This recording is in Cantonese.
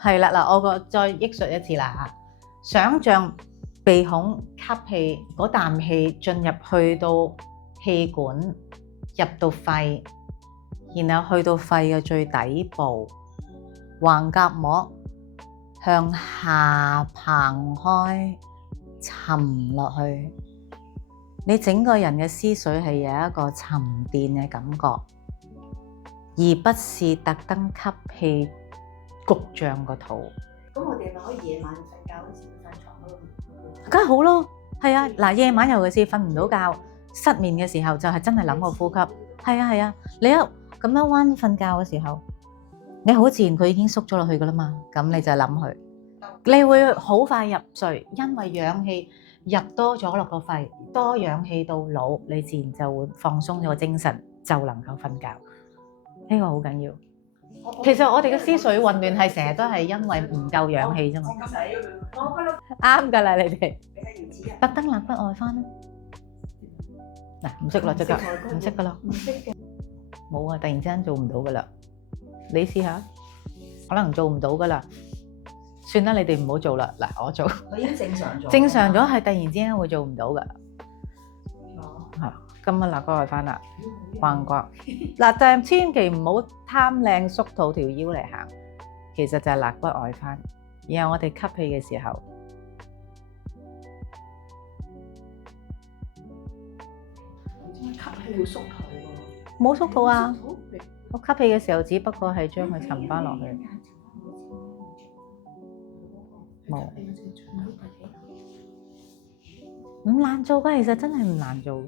係啦，嗱，我再憶述一次啦嚇。想像鼻孔吸氣嗰啖氣進入去到氣管，入到肺，然後去到肺嘅最底部，橫膈膜向下膨開，沉落去。你整個人嘅思緒係有一個沉澱嘅感覺，而不是特登吸氣焗脹個肚。咁我哋咪可以夜晚瞓覺嗰時瞓床嗰度？梗係好咯，係啊，嗱，夜晚尤其是瞓唔到覺、失眠嘅時候，就係真係諗個呼吸。係啊係啊，你一咁樣彎瞓覺嘅時候，你好自然佢已經縮咗落去噶啦嘛，咁你就諗佢，你會好快入睡，因為氧氣入多咗落個肺，多氧氣到腦，你自然就會放鬆咗個精神，就能夠瞓覺。呢個好緊要。其實我哋嘅思緒混亂係成日都係因為唔夠氧氣啫嘛。啱㗎啦，你哋特登肋骨外翻啦。嗱，唔識啦，即刻唔識㗎啦。唔識嘅。冇啊！突然之間做唔到㗎啦。你試下，可能做唔到㗎啦。算啦，你哋唔好做啦。嗱，我做。佢已經正常咗。正常咗係突然之間會做唔到㗎。係，今日肋骨外翻啦，橫膈。嗱，但係千祈唔好貪靚縮肚條腰嚟行，其實就係肋骨外翻。然後我哋吸氣嘅時候，吸氣要縮肚喎。冇縮肚啊！我吸氣嘅時候，只不過係將佢沉翻落去。冇。唔難做㗎，其實真係唔難做。